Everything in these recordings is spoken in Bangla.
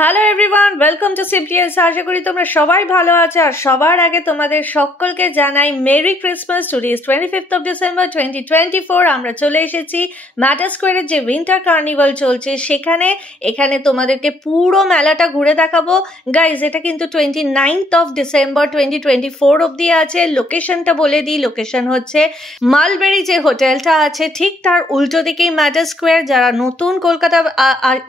Hello everyone, welcome to Simpliance. আশা করি তোমরা সবাই ভালো আছো। আর সবার আগে তোমাদের সকলকে জানাই merry Christmas. Today is 25th of December 2024। আমরা চলে এসেছি ম্যাটার স্কোয়ারের যে উইন্টার কার্নিভাল চলছে এখানে তোমাদেরকে পুরো মেলাটা ঘুরে দেখাবো। গাইজ, এটা কিন্তু 29th of December 2024 অবধি আছে। লোকেশনটা বলে দিই, লোকেশন হচ্ছে মালবেরি যে হোটেলটা আছে ঠিক তার উল্টো দিকেই ম্যাটার স্কোয়ার। যারা নতুন কলকাতা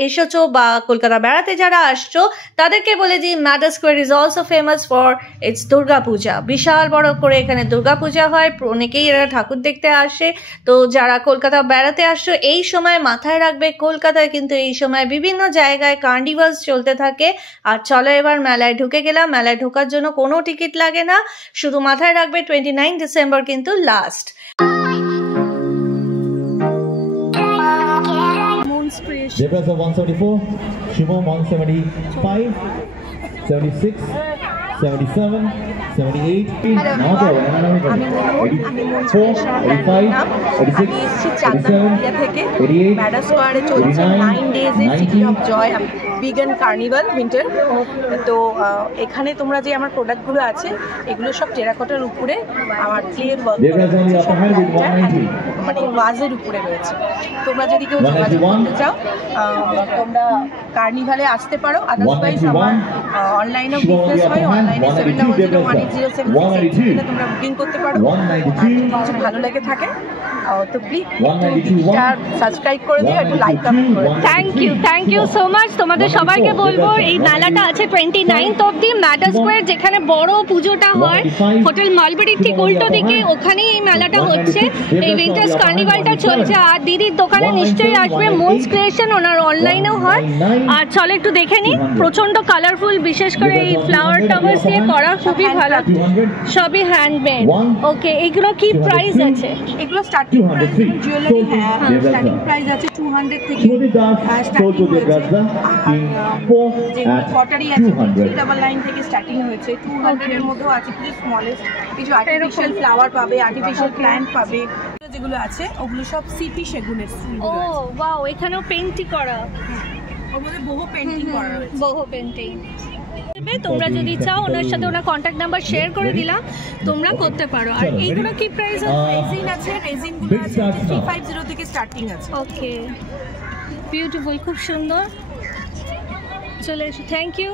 এসেছো বা কলকাতা বেড়াতে যারা আসছো তাদেরকে বলে দিই, Maddox Square is also famous for its Durga Puja. বিশাল বড় করে এখানে দুর্গা পূজা হয়, অনেকেই এরা ঠাকুর দেখতে আসে। তো যারা কলকাতা বেড়াতে আসছো এই সময় মাথায় রাখবে, কলকাতায় কিন্তু এই সময় বিভিন্ন জায়গায় কার্নিভালস চলতে থাকে। আর চলো এবার মেলায় ঢুকে গেলাম। মেলায় ঢোকার জন্য কোনো টিকিট লাগে না, শুধু মাথায় রাখবে 29 ডিসেম্বর কিন্তু লাস্ট। Zebras of 174, Shimon 175, 76, 77, 78, 84, 85, 86, 87, 88, ম্যাটার স্কোয়ারে চলছে 9 days এর city of joy vegan carnival winter. তো এখানে তোমরা যে আমার প্রোডাক্টগুলো আছে এগুলো সব টেরাকোটার উপরে আমার ক্লিয়ার ওয়ার্ক মানে ওয়াজের উপরে রয়েছে। তোমরা যদি কেউ যোগাযোগ করতে চাও তোমরা কার্নিভালে আসতে পারো। আদারওয়াইজ আমার অনলাইনেও বিজনেস হয়, অনলাইনে 70018076 তোমরা বুকিং করতে পারো। যদি কিছু ভালো লেগে থাকে তো প্লিজ সাবস্ক্রাইব করে দিও, একটু লাইক কমেন্ট করে দিও। Thank you so much. তোমাদের সবাইকে বলবো এই মেলাটা আছে 29th অবধি ম্যাটার স্কোয়ার, যেখানে বড় পুজোটা হয় হোটেল মালবেরির ঠিক উল্টো দিকে, ওখানেই এই মেলাটা হচ্ছে, এই উইন্টার্স কার্নিভালটা চলছে। আর দিদির দোকানে নিশ্চয়ই আসবে, মুনস ক্রিয়েশন, ওনার অনলাইনেও হয়। আর চলো একটু দেখে নিই, প্রচন্ড কালারফুল, বিশেষ করে এই ফ্লাওয়ার টাওয়ার্স দিয়ে করা, খুবই ভালো, সবই হ্যান্ডমেড। ওকে, এগুলো কি প্রাইস আছে? এগুলো starting price jewellery starting price আছে 200 থেকে স্টার্টিং হয়েছে। পটারি আছে 399 থেকে স্টার্টিং হয়েছে, 200 এর মধ্যেও আছে কিছু স্মলেস্ট, কিছু আর্টিফিশিয়াল ফ্লাওয়ার পাবে, আর্টিফিশিয়াল প্ল্যান্ট পাবে। যেগুলো আছে ওগুলো সব সিপি সেগুনের। ও ওয়াও, এখানেও পেইন্টই করা, ওর মধ্যে বহু পেইন্টিং করা রয়েছে, বহু পেইন্টিং। তোমরা যদি চাও ওনার সাথে ওনার কন্ট্যাক্ট নাম্বার শেয়ার করে দিলাম, তোমরা করতে পারো। আর এইগুলো কি প্রাইস আছে? রেজিন আছে, রেজিনগুলো আছে 350 থেকে স্টার্টিং আছে। ওকে, বিউটিফুল, খুব সুন্দর। চলে এসো, থ্যাংক ইউ।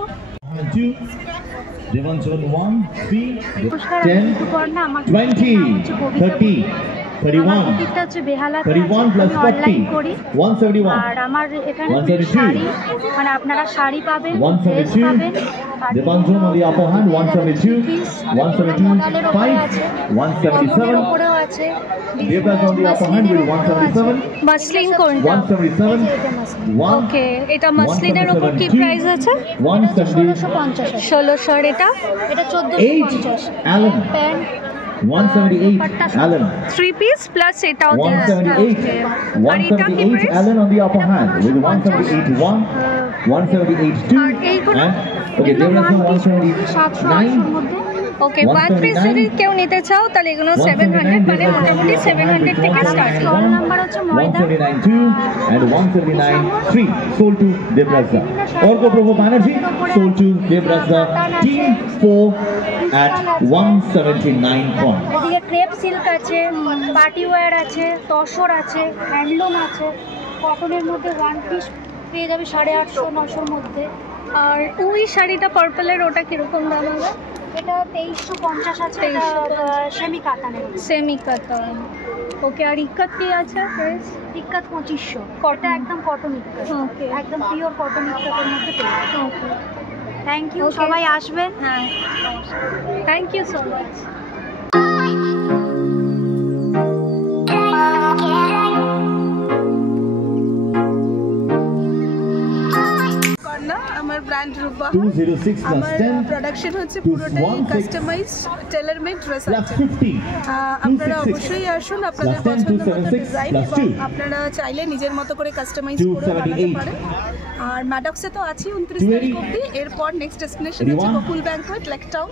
2, 1, 3, 10, 20, 30, 31, 31 plus 40, 171, আর আমার এখানে শাড়ি, মানে আপনারা শাড়ি পাবেন, 172, Devanjon on the upper hand, 172, 175, 177, উপরেও আছে Devras on the upper hand with 177, muslin কোনটা? 177, ওকে, এটা মাসলিনের উপর কি প্রাইস আছে? 170, 1600। আর এটা 1450। 8 Allen, 178 Allen, 3 piece প্লাস এটাও দিয়ে আছে। 178, আর এটা কি 178 price? Allen on the upper hand with 178 1, 178 2, আর এইগুলো? and okay, Devras on 179, okay, 1 piece যদি কেউ নিতে চাও তাহলে এগুলো 700, মানে মোটামুটি 700 থেকে স্টার্টিং। স্টল নাম্বার হচ্ছে ময়দা 179 2 and 179 3 sold to Devrasa. Orko Prabhu Banerjee sold to Devrasa. Team 4 at 179 points. এদিকে ক্রেপ সিল্ক আছে, পার্টি ওয়্যার আছে, তসর আছে, হ্যান্ডলুম আছে, কটনের মধ্যে 1 পিস পেয়ে যাবে 850-900 মধ্যে। আর ওই শাড়িটা পার্পলের, ওটা কিরকম দাম হবে? এটা 2350 আছে, সেমি কাতানের। সেমি কাতান। ওকে, আর ইক্কাত কি আছে প্রাইস? ইক্কাত 2500। এটা একদম কটন ইক্কাত, ওকে, একদম পিওর কটন ইক্কাতের মধ্যে পেয়ে যাবে। ওকে, থ্যাংক ইউ, সবাই আসবেন। হ্যাঁ, থ্যাংক ইউ সো মাচ। আমার ব্র্যান্ড রূপা, 206 plus 10 প্রোডাকশন হচ্ছে পুরোটাই customise tailor made dress plus আছে। 50 আপনারা অবশ্যই আসুন, আপনাদের plus 10 পছন্দ মতো 276 ডিজাইন plus 2 আপনারা চাইলে নিজের মতো করে কাস্টমাইজ করে বানাতে পারেন। আর ম্যাডক্সে তো আছি 29 তারিখ অবধি। এরপর নেক্সট ডেস্টিনেশন হচ্ছে গোকুল ব্যাংকোয়েট লেক টাউন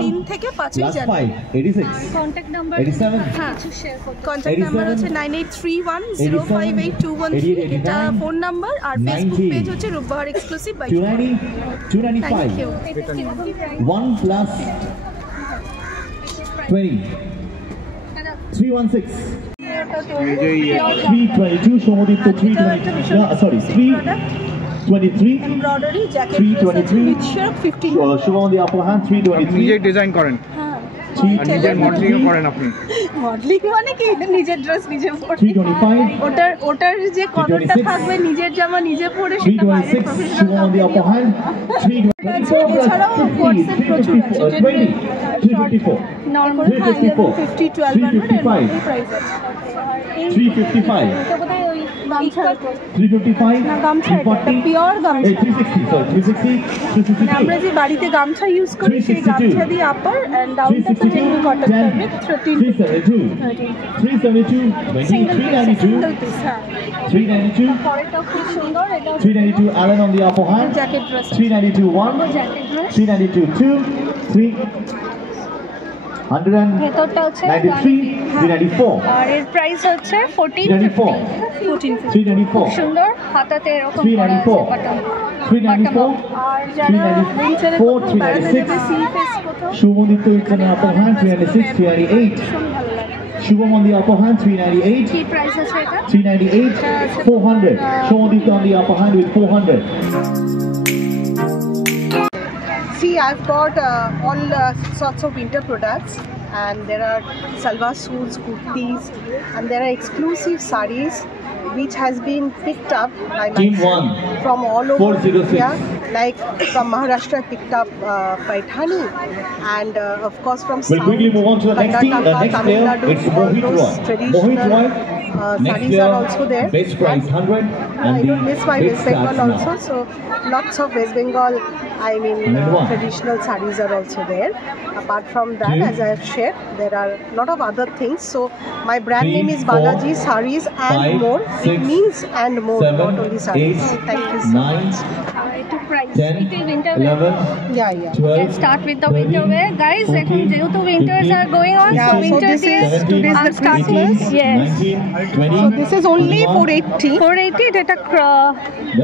3 থেকে 5 জানুয়ারি। 86 কন্ট্যাক্ট নাম্বার 87 কিছু শেয়ার করতে কন্ট্যাক্ট নাম্বার হচ্ছে 9831058213 এটা ফোন নাম্বার। আর ফেসবুক পেজ হচ্ছে রূপবাহার exclusive by 290 295 1 plus 20 316 322 Shomodip 320 sorry 323 embroidery jacket 323 with share 15 Shubham on the upper hand 323 নিজে ডিজাইন করেন আর নিজের মডেলিং করেন আপনি। মডেলিং মানে কি নিজের ড্রেস নিজে পরে 325 ওটার যে কদরটা থাকবে নিজের জামা নিজে পরে সেটা বাইরে 326 Shubham on the upper hand 324 এছাড়াও কোর্সেট প্রচুর আছে 354 নরমাল 50 1200 এই প্রাইস আছে 355 তো কোথায় ওই গামছা 355 না গামছা এটা পিওর গামছা 360 sorry 360 মানে আমরা যে বাড়িতে গামছা ইউজ করি সেই গামছা দিয়ে আপার এন্ড ডাউনটা তো যেগুলো কটন ফ্যাব্রিক 372 372 392 পিস হ্যাঁ 392 পরেরটাও খুব সুন্দর, এটা 392 Allen on the upper hand jacket dress 392 1 jacket dress. 392 2 3 ভেতরটা হচ্ছে 193 394 আর এর প্রাইস হচ্ছে 394 394 সুন্দর, হাতাতে এরকম 394 বাটন। 394 আর যারা উইন্টারে 396 প্যারাডাইসে সি ফেস কোথাও Shubhamdip on the upper hand 396 398 ভালো লাগে। Shubham on the upper hand 398 কি প্রাইস আছে এটা? 398 400 Shubhamdip on the upper hand with 400 See, I've got all sorts of winter products, and there are salwar suits, kurtis, and there are exclusive sarees which has been picked up by Team myself one, from all over 406. India. Like from Maharashtra, I picked up Paithani, and of course from We'll quickly move on to the next team. The Karnataka, next Tamil player, Nadu, it's all Mohit those Roy. traditional Mohit Roy, next sarees player, are also there. base price 100 and I the don't miss my bid West Bengal starts also, now. so lots of West Bengal, I mean 101. traditional sarees are also there. Apart from that, Two. as I have shared, there are a lot of other things. So my brand Three, name is four, Balaji Sarees and five, more. six, It means and more, 7, not only sarees. 8, Thank you so 9, much. একটু price 10, it is winter wear. 11, Yeah, yeah. 12, Let's start with the 13, winter wear, guys. এখন 14, যেহেতু winters 15, are going on, Yeah, so so winter this days is today's I'm the starting. Christmas. Yes. 19, 20, So this is only 480. 480, এটা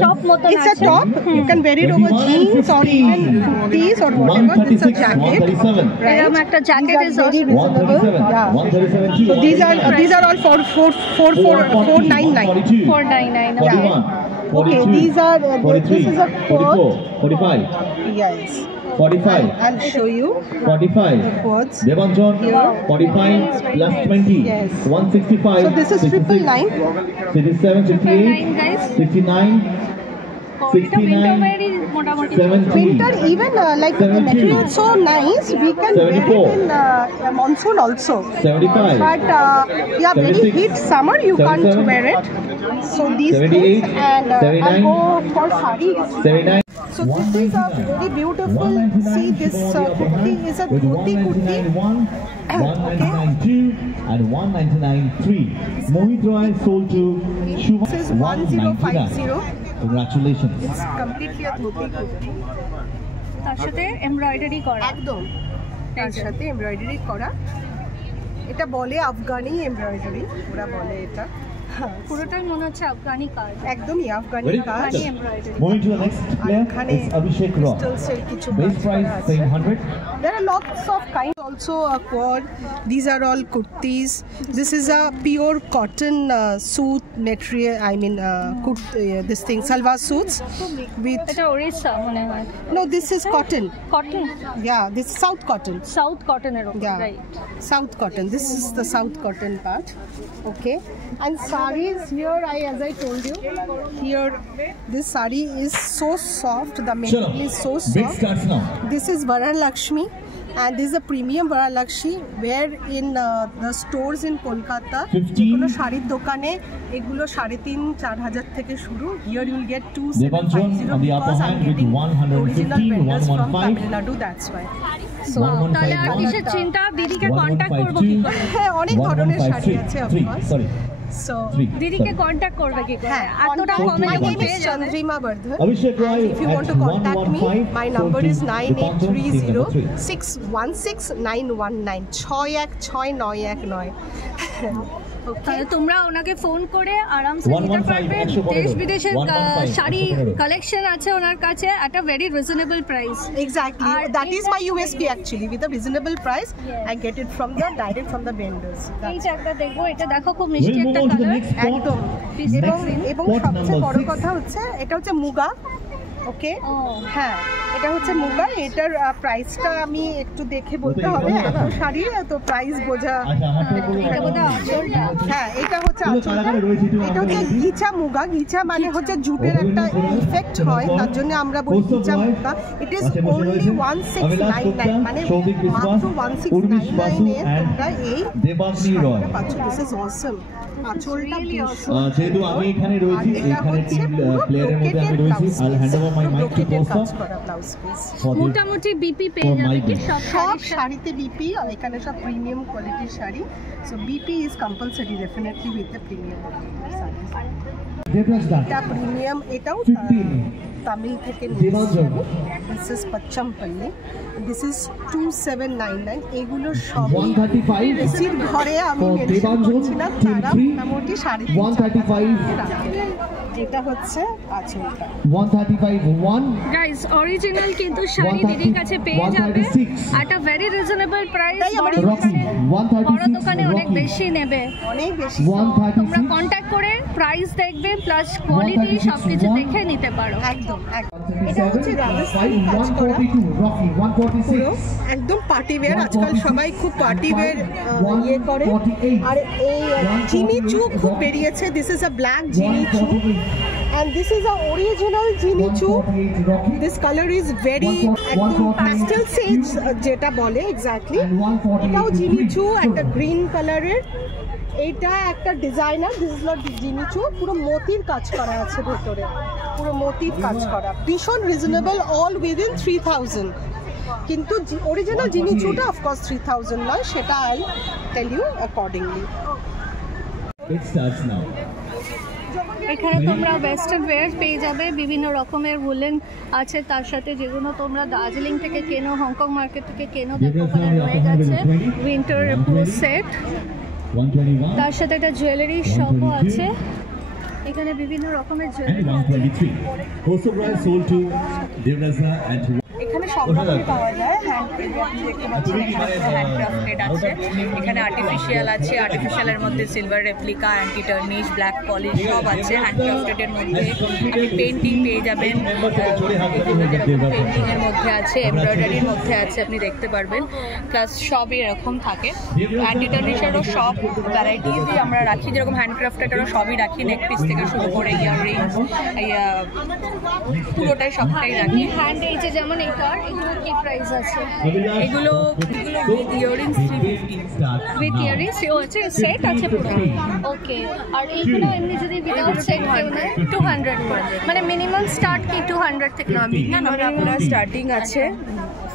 টপ মতন It's a আছে। top. You can wear it over 21, jeans or 15, even kurtis or whatever. It's a 136, jacket. 137, Right? এরকম একটা These jacket are is very also reasonable. 137, Yeah. 137 So these are all for 499. 499. 41, 42, Okay, these are 43, this is a 44, 45, Yes. 45, I'll show you 45. the quotes. Devanjon, 45 plus 20, Yes. 165. So this is 999. 67, 68, 9, guys. 69, এটা winter wear is মোটামুটি 70, Winter, even like the 72. material is so nice, we can wear 74. it in monsoon also. 75, But yeah, very 76. heat summer, you can't 77. wear it. So these 78, things, and 79. I'll go for sarees. 79. So this is a very beautiful. See, this kurti is a dhoti kurti. 199 and 199 3. Mohit Roy sold to Shubham. This is 1050. Congratulations. It's completely a dhoti kurti. তার সাথে এমব্রয়ডারি করা। একদম তার সাথে এমব্রয়ডারি করা। এটা বলে আফগানি এমব্রয়ডারি, ওরা বলে এটা। পুরোটাই মনে হচ্ছে আফগানি কাজ। একদমই আফগানি Very কাজ। good. Embroidery. Moving to the next player এখানে is Abhishek Roy. crystals-এর কিছু Base কাজ price করা আছে। same 100. There are lots of kinds also a quad. These are all kurtis. This is a pure cotton suit material. I mean, this thing salwar suits with. এটা ওড়িশা মনে হয়। No, this is cotton. Cotton, Yeah, this is South cotton. South কটনের উপর, Yeah, right. South cotton. This is the South cotton part. Okay, and sarees here, as I told you, here this saree is so soft. The material is so Bid soft. starts now. This is Varalakshmi, and this is a premium Varalakshmi where in the stores in Kolkata, 50. যেগুলো শাড়ির দোকানে এগুলো 3,500-4,000 থেকে শুরু. Here you will get Devanjon 2,750 on the upper because I'm hand with getting 115, original vendors from 115. Tamil Nadu. That's why. So 115, তাহলে আর কিসের চিন্তা, দিদিকে কন্ট্যাক্ট করবো কি করে? হ্যাঁ, অনেক ধরনের শাড়ি 1153, আছে of 3, course. sorry. So দিদিকে কন্ট্যাক্ট করবে কি করে? এতটা my কমে name পেয়ে is যাবে। Chandrima Bardhan. Abhishek Roy If you want to at contact me, 1115 my number is sold to Deepanjan, team number 3. 9836166919 61691 তাহলে তোমরা ওনাকে ফোন করে আরামসে নিতে 115 পারবে। 115 দেশ বিদেশের 115 শাড়ি 115 কালেকশন আছে ওনার কাছে at a very reasonable price. Exactly. And That is my USP actually. With a reasonable price, I get it from the direct from the vendors. এই যে একটা দেখো, এটা দেখো খুব মিষ্টি We'll একটা move on to the colour. next spot. একদম এবং Spot সবচেয়ে number বড় 6. কথা হচ্ছে এটা হচ্ছে মুগা। ওকে ও হ্যাঁ, এটা হচ্ছে মুগা। এটার প্রাইসটা আমি একটু দেখে বলতে হবে, এত শাড়ি তো প্রাইস বোঝা। আচ্ছা হাতে এটা বোধহয় আঁচলটা। হ্যাঁ, এটা হচ্ছে পুরো আঁচলটা। কালারে রয়েছে, একটু এটা হচ্ছে আমাকে বলে দিন। গিচা মুগা। গিচা মানে হচ্ছে জুটের একটা ইফেক্ট হয়, তার জন্য আমরা বলি গিচা মুগা। ইট ইজ অনলি 1699 মানে মাত্র 1699 এ তোমরা এই দেবাগ্নি রয়। শাড়িটা পাচ্ছ। দিস ইজ অসম। আঁচলটা যেহেতু আমি এখানে রয়েছি, এখানে টিম প্লেয়ারের মধ্যে আমি রয়েছি, I hand over my mike to Kosta মোটামুটি বিপি পেয়ে যাবে কি সব সব শাড়িতে বিপি, আর এখানে সব প্রিমিয়াম কোয়ালিটির sari. So BP is compulsory definitely with the premium দেবরাজদা এটা প্রিমিয়াম। এটাও 15 তামিল থেকে Debanjan. This is Pochampally. This is 2799। এগুলো সব 135 এসির ঘরে আমি for মেনশন দেবাঞ্জন, করছি না, team তারা 3, মোটামুটি 135 এটা হচ্ছে আঁচলটা। 135 1 গাইস অরিজিনাল কিন্তু শাড়ি 130, দিদির কাছে পেয়ে যাবে 136 at a very reasonable price। তাই আমার বড় রকি দোকানে বড় 136 দোকানে অনেক রকি বেশি নেবে। অনেক বেশি। তোমরা 136 কন্ট্যাক্ট করে প্রাইস দেখবে প্লাস কোয়ালিটি 136 সবকিছু one। দেখে নিতে পারো। একদম একদম। এটা হচ্ছে রাজস্থানি 135 কাজ করা 142 রকি পুরো 146 একদম পার্টি ওয়্যার। আজকাল সবাই খুব পার্টি ওয়্যার ইয়ে করে। আর এই জিমি চু খুব বেরিয়েছে। This is a black Jimmy চু and this is a original Jimmy চু। This color is very একদম pastel shades যেটা বলে এক্স্যাক্টলি। এটাও জিমি চু, একটা গ্রিন কালারের। এটা একটা designer. This is not Jimmy চু। পুরো মোতির কাজ করা আছে ভেতরে, পুরো মোতির কাজ করা, ভীষণ রিজনেবল, অল উইদিন 3000। কিন্তু অরিজিনাল জিমি চুটা অফকোর্স 3000 নয়, সেটা I tell you accordingly. It starts now. এখানে তোমরা ওয়েস্টার্ন ওয়্যার পেয়ে যাবে, বিভিন্ন রকমের উলেন আছে তার সাথে, যেগুলো তোমরা দার্জিলিং থেকে কেনো, হংকং মার্কেট থেকে কেনো। দেখো ওখানে রয়ে গেছে উইন্টার পুরো সেট। 121 তার সাথে একটা জুয়েলারি শপও আছে। এখানে বিভিন্ন রকমের and jewellery 123 also Roy sold to Devraza and to এখানে সব রকমই পাওয়া যায়। হ্যান্ড আপনি দেখতে পাচ্ছেন এখানে হ্যান্ড ক্রাফটেড আছে, এখানে আর্টিফিশিয়াল আছে, আর্টিফিশিয়ালের মধ্যে silver replica, anti tarnish, black polish সব আছে। হ্যান্ড ক্রাফটেডের মধ্যে আপনি পেন্টিং পেয়ে যাবেন, পেন্টিংয়ের মধ্যে আছে, এমব্রয়ডারির মধ্যে আছে, আপনি দেখতে পারবেন। প্লাস সবই এরকম থাকে। অ্যান্টি টার্নিশেরও সব ভ্যারাইটিসই আমরা রাখি, যেরকম হ্যান্ড ক্রাফটেডেরও সবই রাখি, নেক পিস থেকে শুরু করে ইয়াররিংস, পুরোটাই সবটাই রাখি। হ্যান্ড এই যে যেমন এইটার, এগুলো কি প্রাইস আছে? এগুলো উইথ ইয়াররিংস 350। উইথ ইয়ারিংস ও আছে, সেট আছে পুরো। ওকে। আর এইগুলো এমনি যদি উইদাউট সেট কেউ নেয় 200 মানে মিনিমাম স্টার্ট কি 200 থেকে? না আপনার স্টার্টিং আছে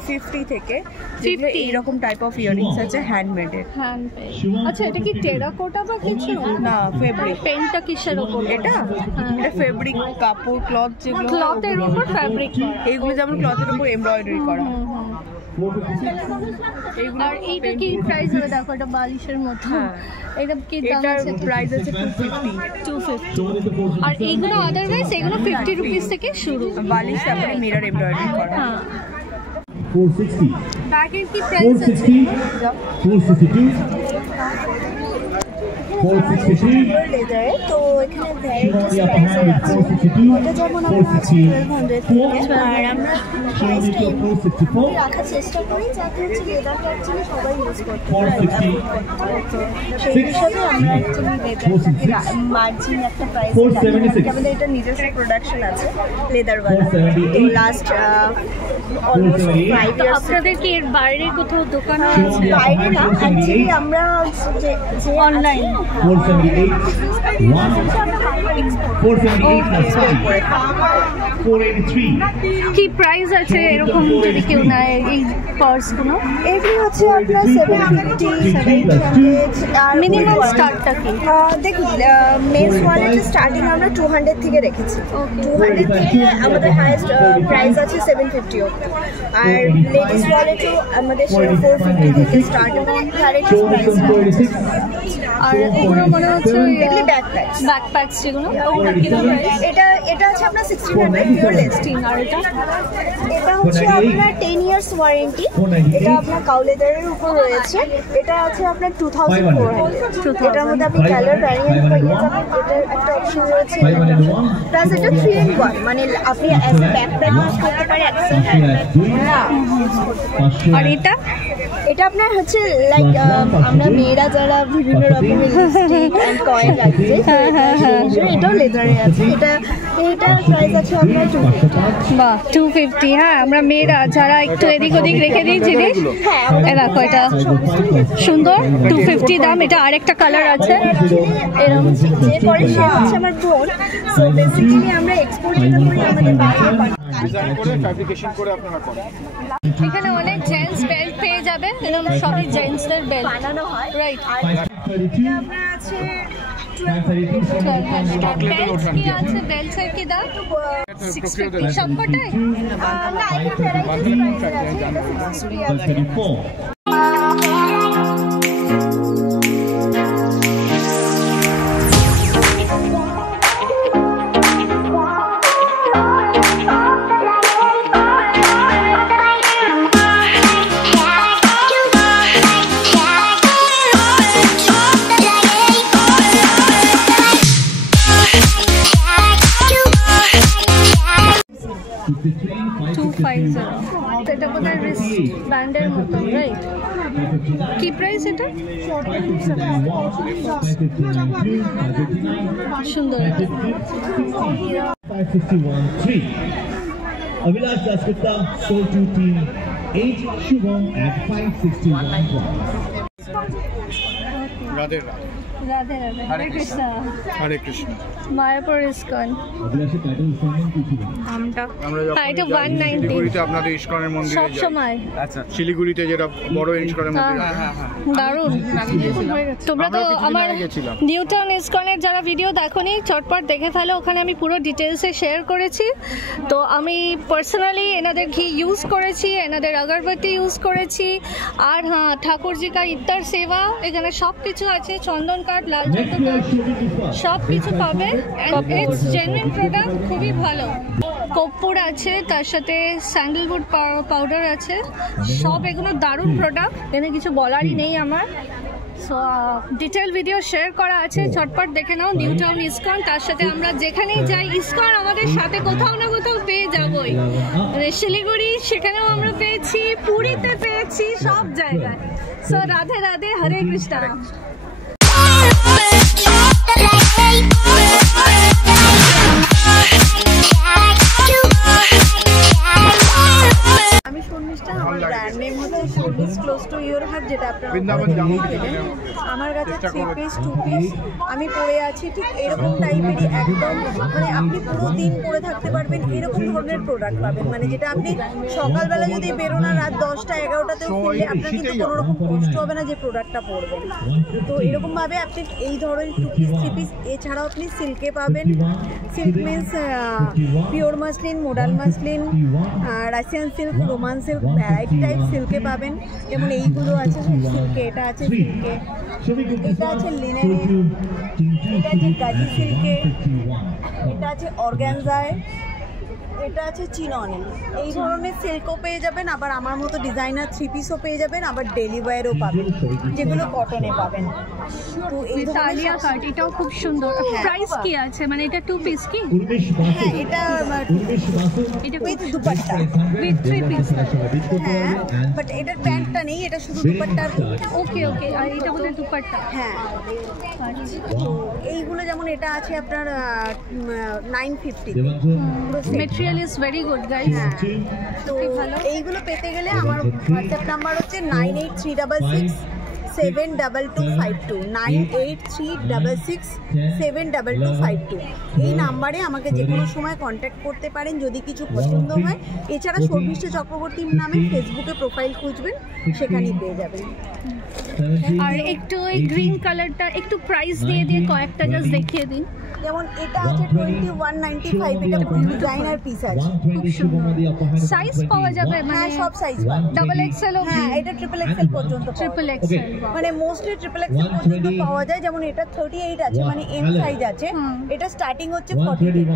50 থেকে। 50 এইরকম টাইপ অফ ইয়াররিংস আছে হ্যান্ডমেডের। Hand pay. আচ্ছা, এটা কি টেরাকোটা বা কিছু? না, ফেব্রিক। পেনটা কিসের উপর? এটা ফেব্রিক, কাপড়, ক্লথ, যেগুলো ক্লথের উপর ফ্যাব্রিক। এইগুলো যেমন ক্লথের উপর এমব্রয়ডারি করা। আর এইটা কি প্রাইস হবে? দেখো এটা বালিশের মতো। এটা কি দাম এটার আছে? প্রাইস আছে 250। 250। আর এইগুলো আদারওয়াইজ এগুলো 50 রুপিস থেকে শুরু। বালিশ তারপরে মিরর এমব্রয়ডারি করা। হ্যাঁ। 460 ব্যাগের কি প্রাইস আছে? 460 462 463 লেদারে তো এখানে Shivani varieties upper hand with 462 ওটা যেমন আমরা 1200 থেকে আর আমরা Shivani to 464 রাখার চেষ্টা করি যাতে হচ্ছে লেদারটা অ্যাকচুয়ালি সবাই ইউজ করতে 460 সেই হিসাবে আমরা অ্যাকচুয়ালি লেদারটাকে মার্জিন একটা প্রাইস 476 আমাদের এটা নিজস্ব প্রোডাকশন আছে লেদারওয়ালা। তো 478 লাস্ট অলমোস্ট 5 ইয়ার্স আপনাদের কি এর বাইরে কোথাও দোকান আছে? বাইরে না, অ্যাকচুয়ালি আমরা যে অনলাইন 478, 478 plus 5, 483. কি প্রাইস আছে এরকম যদি কেউ নেয় এই পার্সগুলো? এগুলি হচ্ছে আপনার 750, 800 আর মিনিমাম স্টার্টটা কি? দেখুন মেন্স ওয়ালেটের স্টার্টিং আমরা 200 থেকে রেখেছি। 200 থেকে আমাদের হাইয়েস্ট প্রাইস আছে 750 অবধি। আর লেডিস ওয়ালেটও আমাদের 450 থেকে স্টার্ট এবং ভ্যারাইটিস প্রাইস। আর এগুলো মনে হচ্ছে এগুলি ব্যাকপ্যাকস। ব্যাকপ্যাকস যেগুলো ওগুলো কি প্রাইস? এটা আছে আপনার 1600 পিওর লেস্টিং। আর এটা হচ্ছে আপনার 10 ইয়ার্স ওয়ারেন্টি। এটা আপনার কাউ লেদারের উপর রয়েছে। এটা আছে আপনার 2400। এটার মধ্যে আপনি কালার ভ্যারিয়েন্ট পেয়ে যাবেন। এটার একটা অপশন রয়েছে প্লাস এটা 3-in-1, মানে আপনি অ্যাজ এ ব্যাকপ্যাক ইউজ করতে পারেন, অ্যাজ এ হ্যান্ডব্যাগ। আর এটা আপনার হচ্ছে লাইক আমরা মেয়েরা যারা বিভিন্ন রকমের লিপস্টিক এন্ড কয়েন রাখছে, এটাও লেদারে আছে। এটা প্রাইস আছে আপনার 250। বাহ, 250। হ্যাঁ, আমরা মেয়েরা যারা একটু এদিক ওদিক রেখে দিই জিনিস, দেখো এটা সুন্দর, 250 দাম। এটা আরেকটা কালার আছে এরকম। এরপরে সে হচ্ছে আমার বোন। সো বেসিক্যালি আমরা এক্সপোর্ট যেটা করি আমাদের বাইরে ডিজাইন করে ফ্যাব্রিকেশন করে আপনারা করেন। এখানে অনেক জেন্টস বেল্ট পেয়ে যাবে, এরকম সবই জেন্টসদের বেল্ট বানানো হয়। রাইট। আপনার আছে বেল্ট কি আছে? বেল্টসের কি দাম? 650 সবকটাই? না, এখানে ভ্যারাইটিস প্রাইস আছে। 34. এটা বোধহয় রিস্ট ব্যান্ডের মতো, রাইট? কি প্রাইস এটা? সুন্দর। 561.3. Avilash Dasgupta sold to team 8, Shubham at 561. Radhe Radhe Radhe, Hare Krishna. Hare Krishna. Mayapur ISKCON Avilash title সম্মান কি ছিল? আমটা আমরা হ্যাঁ, এটা যখন 190 শিলিগুড়িতে আপনাদের ইস্কনের মন্দিরে সব যাই। সময়। আচ্ছা, শিলিগুড়িতে যেটা বড় ইস্কনের মন্দির আছে। দারুণ। তোমরা তো আমরাও কিছুদিন আমার আগে গেছিলাম। নিউটন ইসকনের যারা ভিডিও দেখোনি, চটপট দেখে ফেলো, ওখানে আমি পুরো ডিটেলসে শেয়ার করেছি। তো আমি পার্সোনালি এনাদের ঘি ইউজ করেছি, এনাদের আগরবাতি ইউজ করেছি। আর হ্যাঁ, ঠাকুরজি কা ইত্তার সেবা, এখানে সব কিছু আছে, চন্দন কাঠ, লাল চন্দন কাঠ, সব কিছু পাবে। ইটস জেনুইন প্রোডাক্ট, খুবই ভালো। কর্পূর আছে, তার সাথে স্যান্ডেলউড পাউডার আছে, সব এগুলো দারুণ প্রোডাক্ট, এখানে কিছু বলারই নেই আমার। সো ডিটেল ভিডিও শেয়ার করা আছে, চটপট দেখে নাও। নিউ টাউন ইসকন, তার সাথে আমরা যেখানেই যাই ইসকন আমাদের সাথে কোথাও না কোথাও পেয়ে যাবই। মানে শিলিগুড়ি, সেখানেও আমরা পেয়েছি, পুরীতে পেয়েছি, সব জায়গায়। সো রাধে রাধে, হরে কৃষ্ণ। আমি শর্মিষ্ঠা, আমার ব্র্যান্ড নেম হচ্ছে Sharmi's close to your heart, যেটা আপনারা বৃন্দাবন জামা আমার কাছে 3 পিস 2 পিস আমি পরে আছি ঠিক এরকম টাইপেরই, একদম মানে আপনি পুরো দিন পরে থাকতে পারবেন এরকম ধরনের প্রোডাক্ট পাবেন। মানে যেটা আপনি সকালবেলা যদি বেরোনা রাত 10টা 11টাতেও ফিরলে আপনার কিন্তু কোনো রকম কষ্ট হবে না যে প্রোডাক্টটা পরবেন। তো এরকমভাবে আপনি এই ধরনের 2 পিস 3 পিস, এছাড়াও আপনি সিল্কে পাবেন। Silk means pure muslin, modal muslin, Russian silk, Roman silk, variety type সিল্কে পাবেন। যেমন এইগুলো আছে সিল্কে, এটা আছে সিল্কে, এটা আছে লিনেনে, এটা আছে গাজি সিল্কে, এটা আছে অর্গ্যানজায়, এটা আছে চিননে। এই ধরনের সিল্কও পেয়ে যাবেন, আবার আমার মতো ডিজাইনার 3 পিসও পেয়ে যাবেন, আবার ডেলি ওয়্যারও পাবেন, যেগুলো কটনে পাবেন। তো এই তালিয়া কাট, এটাও খুব সুন্দর। প্রাইস কি আছে? মানে এটা 2 পিস কি? হ্যাঁ, এটা উইথ দুপাট্টা, উইথ 3 পিস। হ্যাঁ, বাট এটার প্যান্টটা নেই, এটা শুধু দুপাট্টা। ওকে ওকে, আর এটা বলে দুপাট্টা। হ্যাঁ, তো এইগুলো যেমন এটা আছে আপনার 950। Material is very good guys. তো এইগুলো পেতে গেলে আমার হোয়াটসঅ্যাপ নাম্বার হচ্ছে 9836 9836672252 9836672252 এই নাম্বারে আমাকে যে কোনো সময় কন্ট্যাক্ট করতে পারেন যদি কিছু পছন্দ হয়। এছাড়া শর্মিষ্ঠা চক্রবর্তীর নামে ফেসবুকে প্রোফাইল খুঁজবেন, সেখানেই পেয়ে যাবেন। আর একটু ওই গ্রিন কালারটা একটু প্রাইস দিয়ে কয়েকটা জাস্ট দেখিয়ে দিন। যেমন এটা আছে 2195, এটা পুরো ডিজাইনার পিস আছে। খুব সুন্দর। সাইজ পাওয়া যাবে মানে হ্যাঁ, সব সাইজ পাবেন। ডাবল এক্সেল ও হ্যাঁ, এটা ট্রিপল এক্সেল পর্যন্ত ট্রিপল এক্সেল। মানে মোস্টলি ট্রিপল এক্সেল পর্যন্ত পাওয়া যায়। যেমন এটা 38 আছে, মানে এম সাইজ আছে। এটা স্টার্টিং হচ্ছে 40,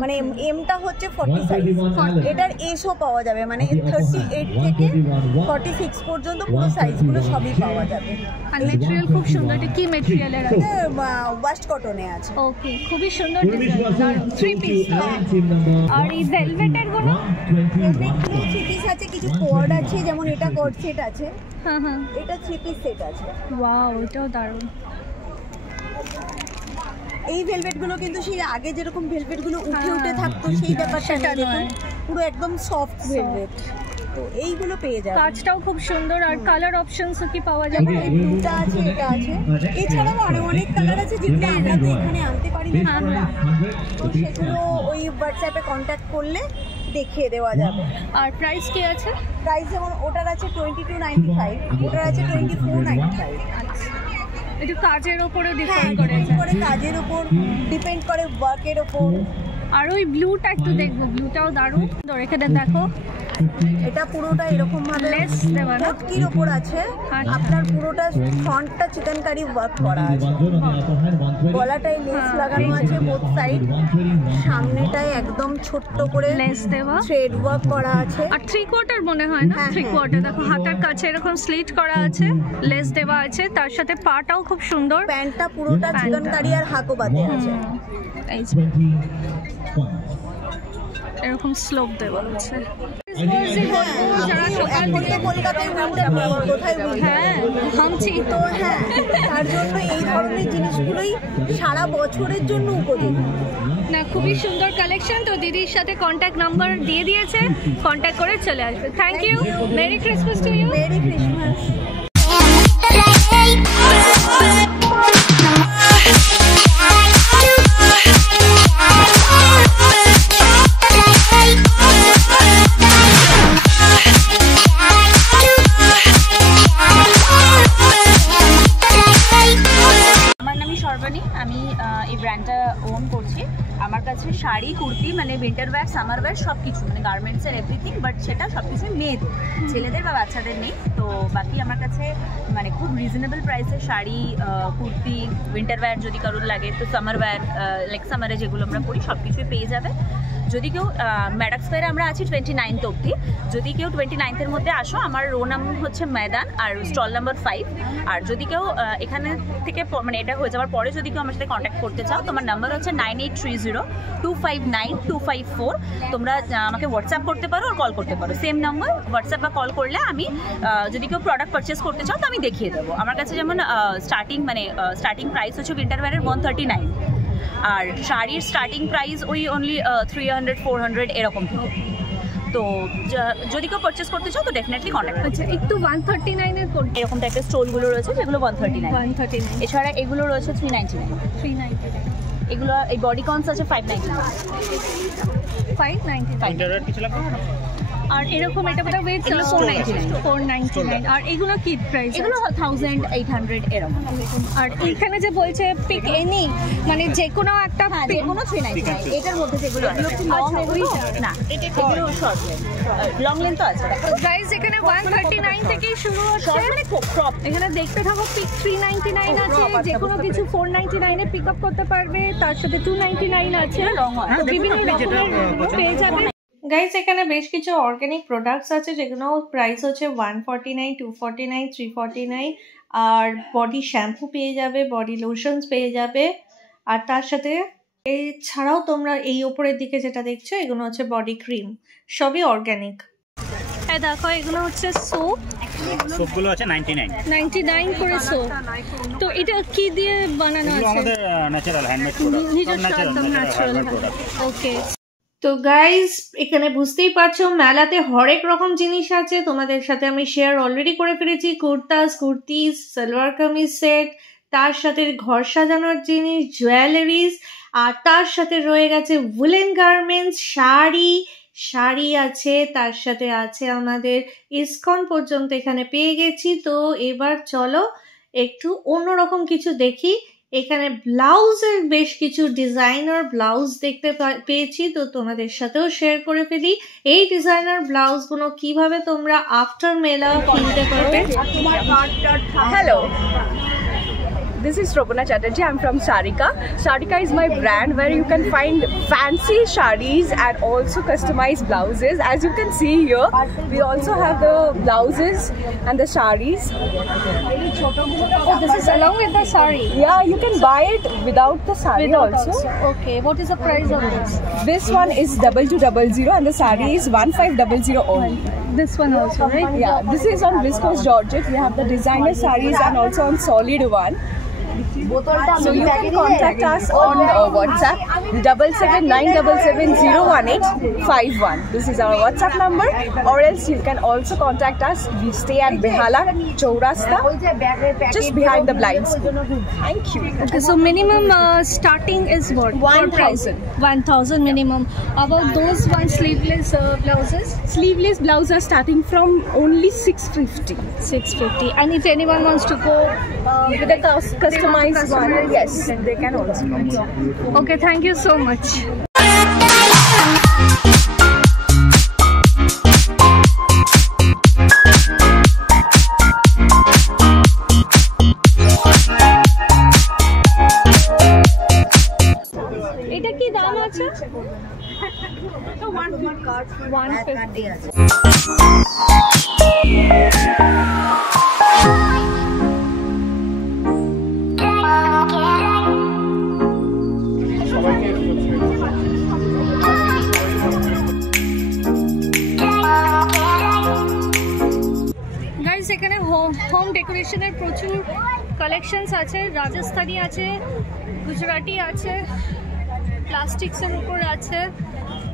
মানে এমটা হচ্ছে 40 সাইজ। এটার এসও পাওয়া যাবে, মানে 38 থেকে 46 পর্যন্ত পুরো সাইজগুলো সবই পাওয়া যাবে। আর ম্যাটেরিয়াল খুব সুন্দর। এটা কি ম্যাটেরিয়ালের আছে? ওয়াস্ট কটনে আছে। ওকে, খুবই সুন্দর ডিজাইন। 3 পিস। আর এই ভেলভেটের গুলো কিছু 3 পিস আছে, কিছু কোয়ার্ড আছে। যেমন এটা কোয়ার্ড সেট আছে। হ্যাঁ হ্যাঁ, এটা 3 পিস সেট আছে। ওয়াও, এটাও দারুণ। এই ভেলভেটগুলো কিন্তু সেই আগে যেরকম ভেলভেটগুলো উঠে উঠে থাকতো সেই ব্যাপারটা নেই, দেখুন পুরো একদম সফট ভেলভেট। তো এইগুলো পেয়ে যাবেন। কাজটাও খুব সুন্দর। আর কালার অপশনসও কি পাওয়া যাবে? এই ব্লুটা আছে, এটা আছে। এছাড়াও আরো অনেক কালার আছে যেগুলো আমরা তো এখানে আনতে পারি না। তো সেগুলো ওই হোয়াটসঅ্যাপে কন্ট্যাক্ট করলে দেখিয়ে দেওয়া যাবে। আর প্রাইস কি আছে? প্রাইস যেমন ওটার আছে 2295, ওটার আছে 2495। একটু কাজের উপরে ডিপেন্ড করে। কাজের উপর ডিপেন্ড করে, ওয়ার্কের উপর। আর ওই ব্লুটা একটু দেখবো, ব্লুটাও দারুণ। এখানে দেখো, এটা পুরোটা এরকম ভাবে লেস দেওয়া না, পটকির উপর আছে। আপনার পুরোটা ফ্রন্টটা চিকেনকারি ওয়ার্ক করা আছে, গলাটায় লেস লাগানো আছে বোথ সাইড, সামনেটায় একদম ছোট্ট করে লেস দেওয়া, থ্রেড ওয়ার্ক করা আছে। আর 3/4 মনে হয় না? 3/4 দেখো, হাতার কাছে এরকম স্লিট করা আছে, লেস দেওয়া আছে, তার সাথে পাটাও খুব সুন্দর। প্যান্টটা পুরোটা চিকেনকারি আর হাকো বাঁধে আছে। এই যে এরকম স্লোপ দেওয়া আছে। যারা সকাল থেকে কলকাতায় উইন্টার নেই, কোথায় হ্যাঁ ভাবছি তো, হ্যাঁ তার জন্য এই ধরনের জিনিসগুলোই সারা বছরের জন্য উপযোগী। না, খুবই সুন্দর কালেকশন। তো দিদির সাথে কন্ট্যাক্ট নাম্বার দিয়ে দিয়েছে, কন্ট্যাক্ট করে চলে আসবে। Thank you, merry Christmas to you. Merry Christmas. আমি এই ব্র্যান্ডটা ওন করছি। আমার কাছে শাড়ি, কুর্তি, মানে উইন্টার ওয়্যার, সামার ওয়্যার সব কিছু, মানে গার্মেন্টসের এভরিথিং, বাট সেটা সব কিছুই মেয়েদের, ছেলেদের বা বাচ্চাদের নেই। তো বাকি আমার কাছে মানে খুব রিজনেবল প্রাইসে শাড়ি, কুর্তি, উইন্টার ওয়্যার যদি কারোর লাগে তো সামার ওয়্যার, লাইক সামারে যেগুলো আমরা করি সব কিছুই পেয়ে যাবে। যদি কেউ ম্যাডাক্স ফেয়ারে আমরা আছি 29 অবধি, যদি কেউ 29 মধ্যে আসো, আমার রো নাম্বার হচ্ছে ময়দান আর স্টল নাম্বার 5। আর যদি কেউ এখানে থেকে মানে এটা হয়ে যাওয়ার পরে যদি কেউ আমার সাথে কন্ট্যাক্ট করতে চাও, তোমার নাম্বার হচ্ছে 9830259254। তোমরা আমাকে হোয়াটসঅ্যাপ করতে পারো আর কল করতে পারো, সেম নাম্বার। হোয়াটসঅ্যাপ বা কল করলে আমি যদি কেউ প্রোডাক্ট পারচেস করতে চাও তো আমি দেখিয়ে দেবো। আমার কাছে যেমন স্টার্টিং প্রাইস হচ্ছে উইন্টার ওয়্যারের 139, আর শাড়ির স্টার্টিং প্রাইস ওই অনলি 300-400 এরকম থেকে। তো যদি কেউ পারচেস করতে চাও তো ডেফিনেটলি কন্ট্যাক্ট করছে। একটু 139 এর কোড এরকম টাইপের স্টোলগুলো রয়েছে যেগুলো 139। এছাড়া এগুলো রয়েছে 399। এগুলো এই বডিকনস আছে 599। আর এরকম এটা বোধহয় ওয়েট ছিল 499। আর এগুলো কি প্রাইস? এগুলো 1800 এরকম। আর এখানে যে বলছে পিক এনি, মানে যে কোনো একটা, যে কোনো 399 এটার মধ্যে যেগুলো একটু লং, এগুলো না, এগুলো শর্ট লং লেন্থ তো আছে। গাইস এখানে 139 থেকে শুরু হচ্ছে, মানে ক্রপ। এখানে দেখতে থাকো, পিক 399 আছে, যে কোনো কিছু 499 এ পিক আপ করতে পারবে, তার সাথে 299 আছে, বিভিন্ন রকমের পেয়ে যাবে। গাইস এখানে বেশ কিছু অর্গানিক প্রোডাক্টস আছে যেগুলো প্রাইস হচ্ছে 149, 249, 349। আর বডি শ্যাম্পু পেয়ে যাবে, বডি লোশনস পেয়ে যাবে। আর তার সাথে এছাড়াও তোমরা এই ওপরের দিকে যেটা দেখছো এগুলো হচ্ছে বডি ক্রিম, সবই অর্গানিক। এই দেখো এগুলো হচ্ছে সোপ, সবগুলো আছে 99 করে সোপ। তো এটা কি দিয়ে বানানো আছে? আমাদের ন্যাচারাল হ্যান্ডমেড প্রোডাক্ট, নিজস্ব একদম ন্যাচারাল। ওকে। তো গাইজ এখানে বুঝতেই পারছো মেলাতে হরেক রকম জিনিস আছে, তোমাদের সাথে আমি শেয়ার অলরেডি করে ফেলেছি। কুর্তিজ, সালোয়ার কামিজ সেট, তার সাথে ঘর সাজানোর জিনিস, জুয়েলারিজ, আর তার সাথে রয়ে গেছে উলেন গার্মেন্টস, শাড়ি আছে, তার সাথে আছে আমাদের ইসকন পর্যন্ত এখানে পেয়ে গেছি। তো এবার চলো একটু অন্যরকম কিছু দেখি। এখানে ব্লাউজের বেশ কিছু ডিজাইনার ব্লাউজ দেখতে পেয়েছি, তো তোমাদের সাথেও শেয়ার করে ফেলি। এই ডিজাইনার ব্লাউজগুলো কিভাবে তোমরা আফটার মেলা কিনতে পারবে। Hello, this is Robana Chatterjee. I'm from Sarika. Sarika is my brand where you can find fancy sarees and also customized blouses. As you can see here, we also have the blouses and the sarees. Oh, this is along with the saree. Yeah, you can buy it without the saree also. Okay, what is the price of this? This one is 2200 and the saree is 1500 only. This one also, right? Yeah, this is on viscose georgette. We have the designer sarees and also on solid one. So you can contact us on WhatsApp 7797701851. This is our WhatsApp number, or else you can also contact us. We stay at Behala Chaurasta, just behind the blind school. Thank you. Okay, so minimum starting is what? 1000. 1000 minimum. About those one sleeveless blouses? Sleeveless blouses are starting from only 650. 650. And if anyone wants to go With a customized one, yes, they can also. Okay, thank you so much. এটা কি দাম আছে? 150 এখানে হোম ডেকোরেশনের প্রচুর কালেকশনস আছে। রাজস্থানি আছে, গুজরাটি আছে, প্লাস্টিক্সের উপর আছে,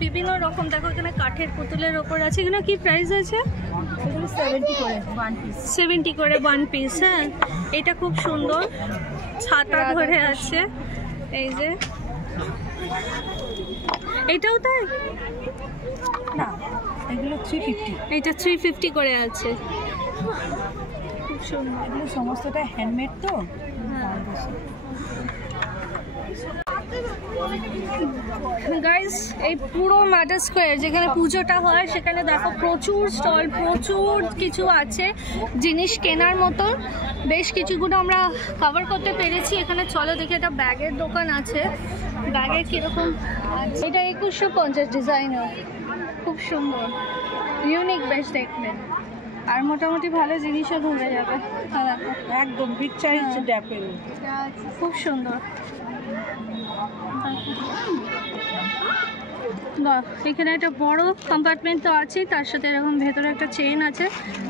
বিভিন্ন রকম। দেখো এখানে কাঠের পুতুলের ওপর আছে। এখানে কি প্রাইস আছে? 70 করে 1 পিস। হ্যাঁ, এটা খুব সুন্দর, ছাতা ধরে আছে। এই যে এটাও তাই না, এগুলো 350। এটা 350 করে আছে। খুব সুন্দর, এগুলো সমস্তটা হ্যান্ডমেড তো। গাইস, এই পুরো ম্যাটার স্কোয়ার যেখানে পুজোটা হয় সেখানে দেখো প্রচুর স্টল, প্রচুর কিছু আছে জিনিস কেনার মতো। বেশ কিছুগুলো আমরা কভার করতে পেরেছি। এখানে চলো দেখি, একটা ব্যাগের দোকান আছে। ব্যাগের কীরকম? এটা 2150 ডিজাইনার, খুব সুন্দর, ইউনিক বেশ দেখবেন। আর মোটামুটি ভালো জিনিসও ধরে যাবে। একদম বিগ সাইজ ড্যাপেল, খুব সুন্দর। এখানে একটা বড় কম্পার্টমেন্ট তো আছে, তার সাথে এরকম ভেতরে একটা চেন আছে।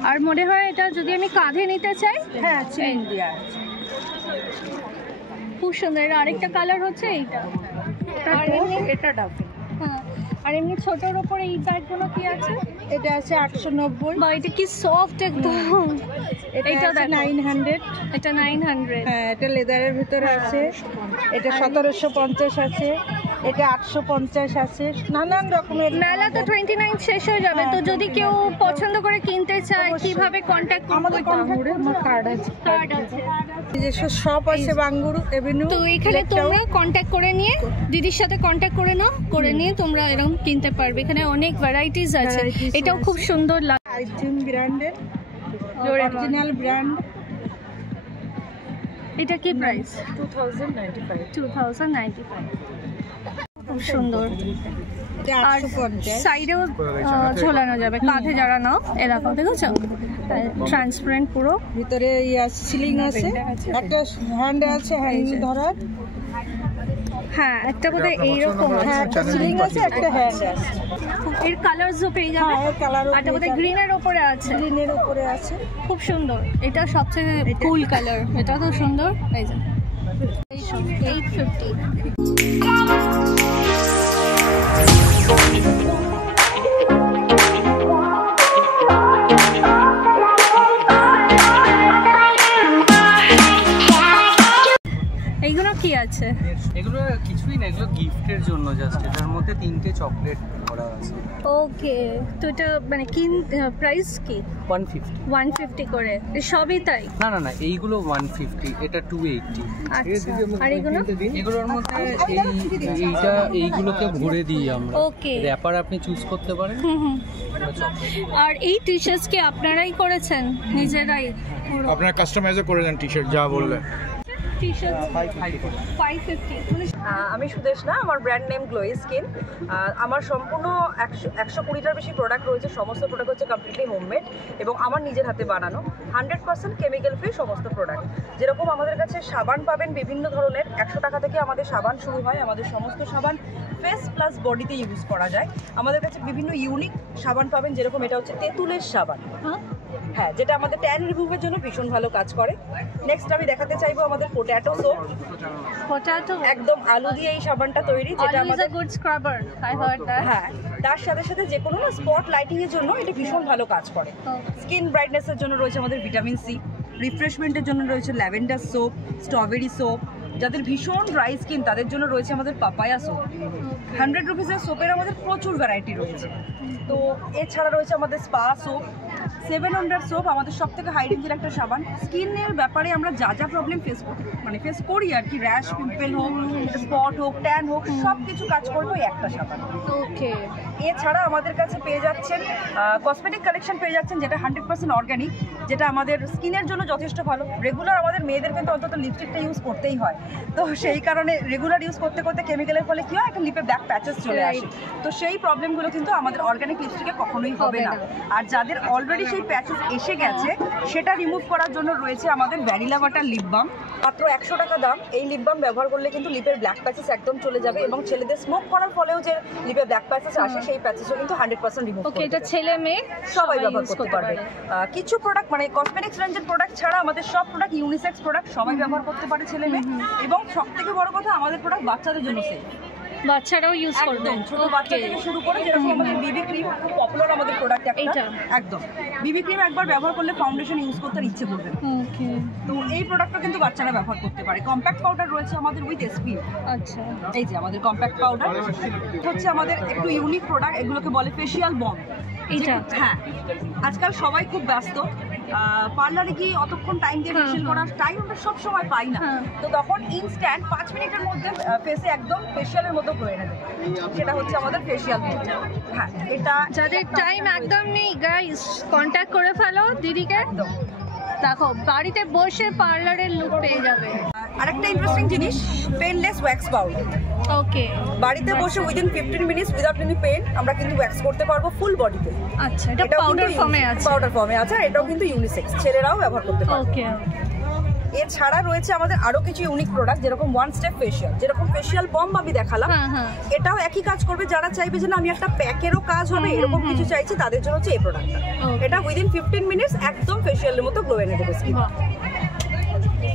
আর মনে হয় এটা যদি আমি কাঁধে নিতে চাই, হ্যাঁ চেন দেওয়া আছে। খুব সুন্দর। এর আরেকটা কালার হচ্ছে এইটা, আর এমনি এটা ডাবল। হ্যাঁ, আর এমনি ছোটোর ওপরে এই ব্যাগগুলো কি আছে? এটা আছে 890। বা এটা কি সফট একদম। এটা 900। এটা 900। হ্যাঁ, এটা লেদারের ভিতরে আছে। এটা 1750 আছে, এটা 850 আছে, নানান রকমের। মেলা তো 29 শেষ হয়ে যাবে, তো যদি কেউ পছন্দ করে কিনতে চায় কিভাবে কন্ট্যাক্ট করবে? আমাদের কার্ড আছে। কার্ড আছে, নিজস্ব শপ আছে বাঙ্গুরু এভিনিউ। তো এখানে তোমরা কন্ট্যাক্ট করে নিয়ে দিদির সাথে কন্ট্যাক্ট করে নাও, করে নিয়ে তোমরা এরকম কিনতে পারবে। এখানে অনেক ভ্যারাইটিস আছে। এটাও খুব সুন্দর লাগে। আইথিং ব্র্যান্ডের, অরিজিনাল ব্র্যান্ড। এটা কি প্রাইস? 2095। 2095, খুব সুন্দর। আর 850। সাইডেও ঝোলানো যাবে, কাঁধে যারা নাও এরকম, দেখেছো ট্রান্সপারেন্ট পুরো। ভিতরে সিলিং আছে, একটা হ্যান্ড আছে, হ্যান্ড ধরার। হ্যাঁ, একটা বোধহয় এইরকম। হ্যাঁ, একটা সিলিং আছে, একটা হ্যান্ড আছে। এর কালারসও পেয়ে যাবে। হ্যাঁ, এর কালারও। এটা বোধহয় গ্রিনের উপরে আছে। গ্রিনের উপরে আছে, খুব সুন্দর। এটা সবচেয়ে কুল কালার, এটা তো সুন্দর। এই যে 850। এইগুলো কি আছে? এগুলো কিছুই না, এগুলো গিফটের জন্য জাস্ট। এটার মধ্যে 3টে চকলেট ভরা আছে। ওকে, তো এটা মানে কি প্রাইস কি? 150 করে সবই তাই? না না না, এইগুলো 150, এটা 280। আচ্ছা, আর এগুলোর মধ্যে এইগুলোকে ভরে দিই আমরা। ওকে, র্যাপার আপনি চুজ করতে পারেন। আর এই টি শার্টস কি আপনারাই করেছেন নিজেরাই? আপনারা কাস্টমাইজও করে দেন টি-শার্ট যা বললে। আমি সুদেশনা, আমার ব্র্যান্ড নেম গ্লোই স্কিন। আমার সম্পূর্ণ 120টার বেশি প্রোডাক্ট রয়েছে। সমস্ত প্রোডাক্ট হচ্ছে কমপ্লিটলি হোমমেড এবং আমার নিজের হাতে বানানো, 100% কেমিক্যাল ফ্রি সমস্ত প্রোডাক্ট। যেরকম আমাদের কাছে সাবান পাবেন বিভিন্ন ধরনের, 100 টাকা থেকে আমাদের সাবান শুরু হয়। আমাদের সমস্ত সাবান ফেস প্লাস বডিতে ইউজ করা যায়। আমাদের কাছে বিভিন্ন ইউনিক সাবান পাবেন, যেরকম এটা হচ্ছে তেঁতুলের সাবান, হ্যাঁ, যেটা আমাদের ট্যান রিমুভের জন্য ভীষণ ভালো কাজ করে। নেক্সট আমি দেখাতে চাইবো আমাদের পটেটো সোপ। পটেটো একদম আলু দিয়ে এই সাবানটা তৈরি, যেটা আমাদের good scrubber, I hard that. হ্যাঁ, তার সাথে সাথে যে কোনো না স্পট লাইটিং এর জন্য এটা ভীষণ ভালো কাজ করে। স্কিন ব্রাইটনেসের জন্য রয়েছে আমাদের ভিটামিন সি, রিফ্রেশমেন্টের জন্য রয়েছে ল্যাভেন্ডার সোপ, স্ট্রবেরি সোপ। যাদের ভীষণ ড্রাই স্কিন তাদের জন্য রয়েছে আমাদের পাপায়া সোপ। 100 রুপিসের সোপের আমাদের প্রচুর ভ্যারাইটি রয়েছে। তো এছাড়া রয়েছে আমাদের স্পা সোপ, 7 ওয়ান্ডার সোপ, আমাদের সব থেকে হাই রেঞ্জের একটা সাবান। স্কিনের ব্যাপারে আমরা যা যা প্রবলেম ফেস করি আর কি, র্যাশ, পিম্পল হোক, স্পট হোক, ট্যান হোক, সব কিছু কাজ করবে ওই একটা সাবান। ওকে, এছাড়া আমাদের কাছে পেয়ে যাচ্ছেন কসমেটিক কালেকশন পেয়ে যাচ্ছেন, যেটা 100% অর্গানিক, যেটা আমাদের স্কিনের জন্য যথেষ্ট ভালো। রেগুলার আমাদের মেয়েদের কিন্তু অন্তত লিপস্টিকটা ইউজ করতেই হয়, তো সেই কারণে রেগুলার ইউজ করতে করতে কেমিক্যালের ফলে কী হয়, একটা লিপে ব্ল্যাক প্যাচেস চলে আসে। তো সেই প্রবলেমগুলো কিন্তু আমাদের অর্গানিক লিপস্টিকে কখনোই হবে না। আর যাদের অলরেডি সেই প্যাচেস এসে গেছে সেটা রিমুভ করার জন্য রয়েছে আমাদের ভ্যানিলা বাটার লিপ বাম। মাত্র 100 টাকা দাম। এই লিপ বাম ব্যবহার করলে কিন্তু লিপের ব্ল্যাক প্যাচেস একদম চলে যাবে এবং ছেলেদের স্মোক করার ফলেও যে লিপে ব্ল্যাক প্যাচেস আসে সেই প্যাচেসও কিন্তু 100% রিমুভ করবে। ওকে, এটা ছেলে মেয়ে সবাই ব্যবহার করতে পারবে। কিছু প্রোডাক্ট মানে কসমেটিক্স রেঞ্জের প্রোডাক্ট ছাড়া আমাদের সব প্রোডাক্ট ইউনিসেক্স প্রোডাক্ট, সবাই ব্যবহার করতে পারে ছেলে মেয়ে। এবং সবথেকে বড় কথা, আমাদের প্রোডাক্ট বাচ্চাদের জন্য সেফ, বাচ্চারাও ইউজ করবে। ছোট বাচ্চা থেকে শুরু করে, যেরকম আমাদের বিবি ক্রিম খুব পপুলার আমাদের প্রোডাক্ট একটা, একদম বিবি ক্রিম একবার ব্যবহার করলে ফাউন্ডেশন ইউজ করতে ইচ্ছে করবে। ওকে, তো এই প্রোডাক্টটা কিন্তু বাচ্চারা ব্যবহার করতে পারে। কম্প্যাক্ট পাউডার রয়েছে আমাদের উইথ এসপিএফ। আচ্ছা, এই যে আমাদের কম্প্যাক্ট পাউডার হচ্ছে আমাদের একটু ইউনিক প্রোডাক্ট, এগুলোকে বলে ফেশিয়াল বম। এইটা হ্যাঁ, আজকাল সবাই খুব ব্যস্ত, পার্লারে গিয়ে অতক্ষণ টাইম দিয়ে ফেশিয়াল করার টাইম আমরা সব সময় পাই না। তো তখন ইনস্ট্যান্ট 5 মিনিটের মধ্যে ফেসে একদম ফেশিয়ালের মতো করে নেবে, সেটা হচ্ছে আমাদের ফেশিয়াল বম। হ্যাঁ, এটা যাদের টাইম একদম নেই গাইস, কন্ট্যাক্ট করে ফেলো দিদিকে, একদম দেখো বাড়িতে বসে পার্লারের লুক পেয়ে যাবে। আরেকটা ইন্টারেস্টিং জিনিস, পেনলেস ওয়্যাক্স পাউডার। ওকে, বাড়িতে বসে within 15 minutes without any pain আমরা কিন্তু ওয়্যাক্স করতে পারবো ফুল বডিতে। আচ্ছা, এটা পাউডার ফর্মে আছে? পাউডার ফর্মে আছে, এটাও কিন্তু ইউনিসেক্স, ছেলেরাও ব্যবহার করতে পারে। ওকে, এছাড়া রয়েছে আমাদের আরো কিছু ইউনিক প্রোডাক্ট, যেরকম ওয়ান স্টেপ ফেশিয়াল, যেরকম ফেশিয়াল বম আমি দেখালাম, এটাও একই কাজ করবে। যারা চাইবে যে না আমি একটা প্যাকেরও কাজ হবে এরকম কিছু চাইছি, তাদের জন্য হচ্ছে এই প্রোডাক্টটা। এটা উইদিন 15 মিনিটস একদম ফেশিয়ালের মতো গ্লো এনে দেবে স্কিন।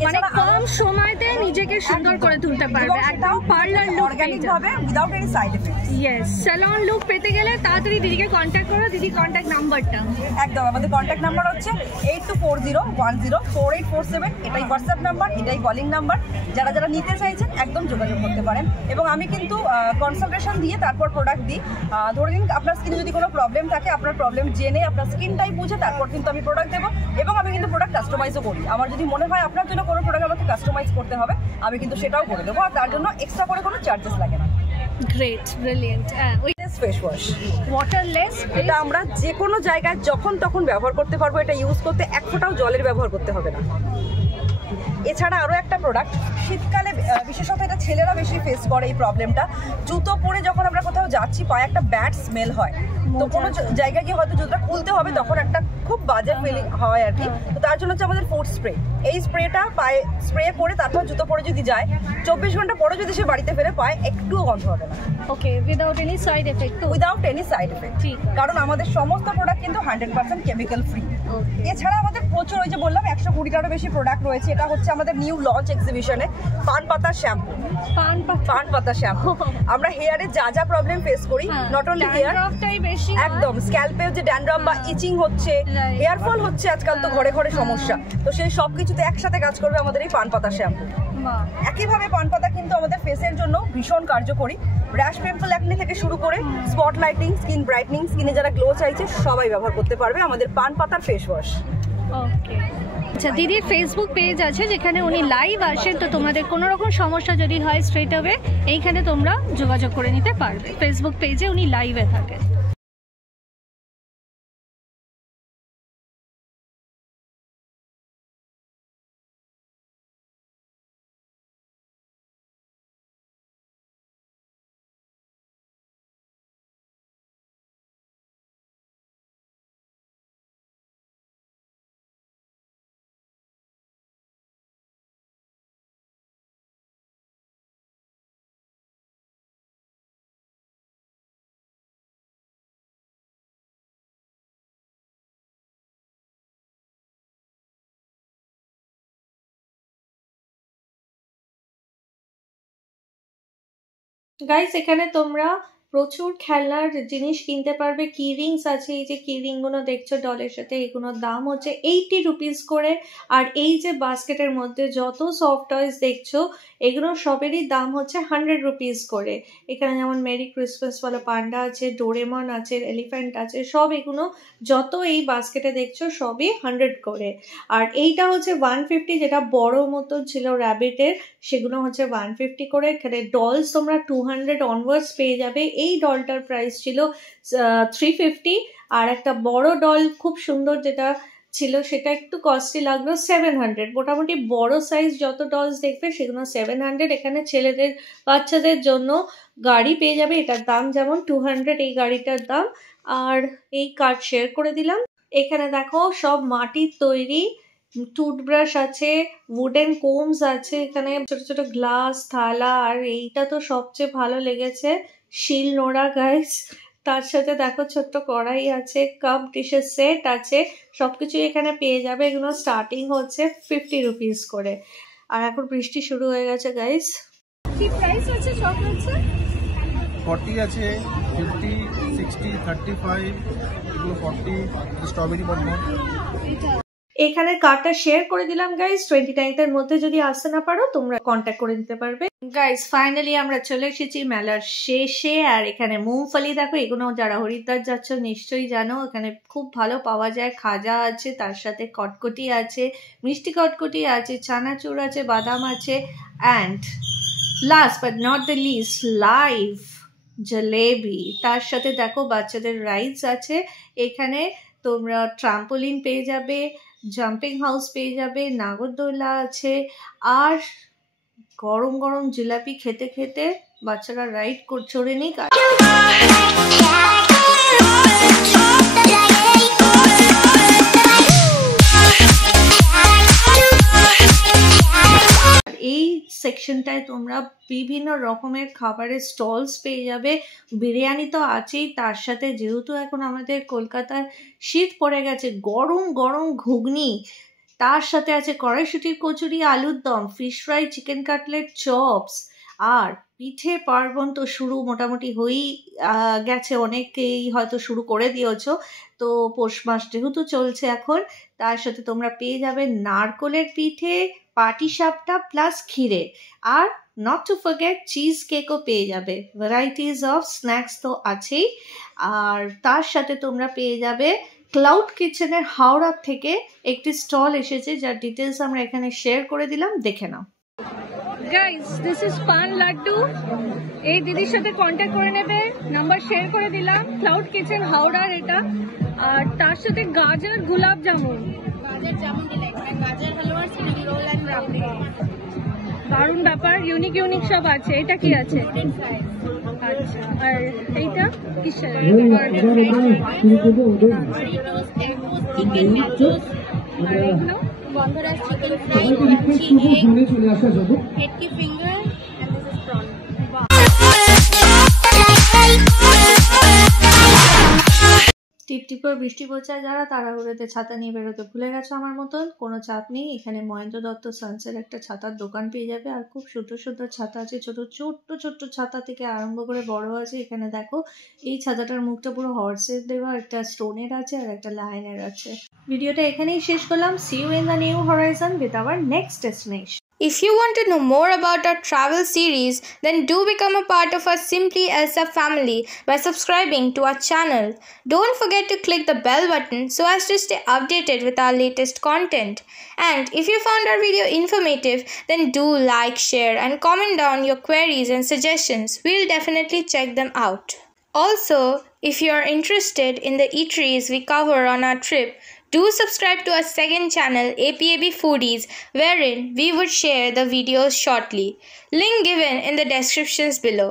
মানে কম সময়তে নিজেকে সুন্দর করে তুলতে পারবে, একদম পার্লার লুক অর্গানিক ভাবে without any side effect. Yes, salon look পেতে গেলে তাড়াতাড়ি দিদিকে কন্ট্যাক্ট করো। দিদি কন্ট্যাক্ট নাম্বারটা? একদম, আমাদের কন্ট্যাক্ট নাম্বার হচ্ছে 8240104847। এটাই হোয়াটসঅ্যাপ নাম্বার, এটাই কলিং নাম্বার। যারা যারা নিতে চাইছেন একদম যোগাযোগ করতে পারেন। এবং আমি কিন্তু কনসালটেশন দিয়ে তারপর প্রোডাক্ট দিই। ধরে নিন আপনার স্কিনে যদি কোনো প্রবলেম থাকে, আপনার প্রবলেম জেনে আপনার স্কিন টাইপ বুঝে তারপর কিন্তু আমি প্রোডাক্ট দেবো। এবং আমি কিন্তু প্রোডাক্ট কাস্টমাইজও করি। আমার যদি মনে হয় আপনার জন্য কোনো প্রোডাক্ট আমাকে কাস্টমাইজ করতে হবে, আমি কিন্তু সেটাও করে দেবো, আর তার জন্য এক্সট্রা করে কোনো চার্জেস লাগে না। Great, brilliant. Face wash, waterless, এটা আমরা যে কোনো জায়গায় যখন তখন ব্যবহার করতে পারবো। এটা ইউজ করতে এক ফোঁটাও জলের ব্যবহার করতে হবে না। এছাড়া আরও একটা প্রোডাক্ট, শীতকালে বিশেষত এটা ছেলেরা বেশি ফেস করে এই প্রবলেমটা। জুতো পরে যখন আমরা কোথাও যাচ্ছি পায়ে একটা ব্যাড স্মেল হয়, তো কোনো জায়গায় গিয়ে হয়তো জুতোটা খুলতে হবে, তখন একটা খুব বাজে ফিলিং হয় আর কি। তো তার জন্য হচ্ছে আমাদের ফুট স্প্রে। এই স্প্রেটা পায়ে স্প্রে করে তারপর জুতো পরে যদি যায়, 24 ঘন্টা পরে যদি সে বাড়িতে ফেরে পায়, একটুও গন্ধ হবে না। Okay, without any side effect. Without any side effect, কারণ আমাদের সমস্ত প্রোডাক্ট কিন্তু 100% কেমিক্যাল ফ্রি। এছাড়া আমাদের প্রচুর, ওই যে বললাম 120টারও বেশি প্রোডাক্ট রয়েছে। এটা হচ্ছে আমাদের নিউ লঞ্চ এক্সিবিশনে পান পাতা শ্যাম্পু। পান পাতা শ্যাম্পু আমরা হেয়ারে যা যা প্রবলেম ফেস করি, নট অনলি হেয়ার, একদম স্ক্যাল্পে যে ড্যান্ড্রফ বা ইচিং হচ্ছে, হেয়ার ফল হচ্ছে, আজকাল তো ঘরে ঘরে সমস্যা, তো সেই সব কিছুতে একসাথে কাজ করবে আমাদের এই পান পাতা শ্যাম্পু। একইভাবে পান পাতা কিন্তু আমাদের ফেসের জন্য ভীষণ কার্যকরী। র্যাশ, পিম্পল, অ্যাকনে থেকে শুরু করে স্পট লাইটিং, স্কিন ব্রাইটনিং, স্কিনে যারা গ্লো চাইছে সবাই ব্যবহার করতে পারবে আমাদের পান পাতার ফেস ওয়াশ। ওকে, আচ্ছা দিদির ফেসবুক পেজ আছে যেখানে উনি লাইভ আসেন, তো তোমাদের কোনো রকম সমস্যা যদি হয় স্ট্রেট অ্যাওয়ে এইখানে তোমরা যোগাযোগ করে নিতে পারবে। ফেসবুক পেজে উনি লাইভে থাকেন। গাইস, এখানে তোমরা প্রচুর খেলনার জিনিস কিনতে পারবে। কি রিংস আছে, এই যে কি রিংগুলো দেখছো ডলের সাথে, এগুলোর দাম হচ্ছে 80 রুপিস করে। আর এই যে বাস্কেটের মধ্যে যত সফট টয়েস দেখছো, এগুলো সবেরই দাম হচ্ছে 100 রুপিস করে। এখানে যেমন মেরি ক্রিসমাস বলো, পান্ডা আছে, ডোরেমন আছে, এলিফ্যান্ট আছে, সব এগুলো যত এই বাস্কেটে দেখছো সবই 100 করে। আর এইটা হচ্ছে 150, যেটা বড় মতো ছিল র্যাবিটের, সেগুলো হচ্ছে 150 করে। এখানে ডলস তোমরা 200 অনওয়ার্ডস পেয়ে যাবে। এই ডলটার প্রাইস ছিল 350। আর একটা বড় ডল খুব সুন্দর যেটা ছিল, সেটা একটু কস্টলি লাগলো 700। মোটামুটি বড় সাইজ যত ডলস দেখবে সেগুলো 700। এখানে ছেলেদের বাচ্চাদের জন্য গাড়ি পেয়ে যাবে, এটার দাম যেমন 200 এই গাড়িটার দাম। আর এই কার্ড শেয়ার করে দিলাম। এখানে দেখো সব মাটির তৈরি টুথব্রাশ আছে, উডেন কোমস আছে, এখানে ছোট ছোট গ্লাস, থালা। আর এইটা তো সবচেয়ে ভালো লেগেছে, শিল নোড়া গাইস। তার সাথে দেখো ছোট্ট কড়াই আছে, কাপ ডিশের সেট আছে, সবকিছু এখানে পেয়ে যাবে। এগুলো স্টার্টিং হচ্ছে 50 রুপিস করে। আর এখন বৃষ্টি শুরু হয়ে গেছে গাইস। কি প্রাইস আছে চকলেটসের? 40 আছে, 50, 60, 35, এগুলো 40, স্ট্রবেরি বটমন। এখানে কার্ডটা শেয়ার করে দিলাম গাইস। 29th এর মধ্যে যদি আসতে না পারো তোমরা কন্ট্যাক্ট করে দিতে পারবে। গাইস ফাইনালি আমরা চলে এসেছি মেলার শেষে। আর এখানে মুংফলি দেখো, এগুলো যারা হরিদ্বার যাচ্ছ নিশ্চয়ই জানো, এখানে খুব ভালো পাওয়া যায়। খাজা আছে, তার সাথে কটকটি আছে, মিষ্টি কটকটি আছে, চানাচুর আছে, বাদাম আছে, and last but not the least live jalebi. তার সাথে দেখো বাচ্চাদের রাইডস আছে। এখানে তোমরা ট্রাম্পোলিন পেয়ে যাবে, জাম্পিং হাউস পেয়ে যাবে, নাগরদোলা আছে। আর গরম গরম জিলাপি খেতে খেতে বাচ্চারা রাইড চড়ে নিক। এই সেকশনটায় তোমরা বিভিন্ন রকমের খাবারের স্টলস পেয়ে যাবে। বিরিয়ানি তো আছেই, তার সাথে যেহেতু এখন আমাদের কলকাতায় শীত পড়ে গেছে, গরম গরম ঘুগনি, তার সাথে আছে কড়াইশুটির কচুরি, আলুর দম, fish fry, chicken cutlet, chops. আর পিঠে পার্বণ তো শুরু মোটামুটি হয়েই গেছে, অনেকেই হয়তো শুরু করে দিয়েছ। তো পৌষ মাস যেহেতু চলছে এখন, তার সাথে তোমরা পেয়ে যাবে নারকলের পিঠে, পাটিসাপটা প্লাস ক্ষীরে। আর নট টু ফরগেট চিজ কেকও পেয়ে যাবে। ভ্যারাইটিস অফ স্ন্যাক্স তো আছেই। আর তার সাথে তোমরা পেয়ে যাবে ক্লাউড কিচেনের হাওড়া থেকে একটি স্টল এসেছে, যার ডিটেলস আমরা এখানে শেয়ার করে দিলাম, দেখে নাও। গাইস দিস ইজ পান লাড্ডু। এই দিদির সাথে কন্ট্যাক্ট করে নেবে, নাম্বার শেয়ার করে দিলাম। ক্লাউড কিচেন হাওড়ার এটা। আর তার সাথে গাজর গুলাব জামুন, গাজর হালুয়া, চিলি রোল এন্ড রাবড়ি। দারুণ ব্যাপার, ইউনিক ইউনিক সব আছে। এটা কি আছে? আচ্ছা আর এইটা কিসের Bangladesh chicken fry, crunchy egg, hetki finger, and this is prawn. টিপটিপর বৃষ্টি পড়ছে, যারা তাড়াহুড়োতে ছাতা নিয়ে বেরোতে ভুলে গেছো আমার মতন, কোনো চাপ নেই। এখানে মহেন্দ্র দত্ত সানসের একটা ছাতার দোকান পেয়ে যাবে, আর খুব সুন্দর সুন্দর ছাতা আছে, ছোট্ট ছাতা থেকে আরম্ভ করে বড় আছে। এখানে দেখো এই ছাতাটার মুখটা পুরো হর্সের দেওয়া, একটা স্টোনের আছে আর একটা লাইনের আছে। ভিডিওটা এখানেই শেষ করলাম। See you in the new horizon with our next destination. If you want to know more about our travel series, then do become a part of our Simply Elsa family by subscribing to our channel. Don't forget to click the bell button so as to stay updated with our latest content. And if you found our video informative, then do like, share and comment down your queries and suggestions. We'll definitely check them out. Also, if you are interested in the eateries we cover on our trip, do subscribe to our second channel, APAB Foodies, wherein we would share the videos shortly. Link given in the descriptions below.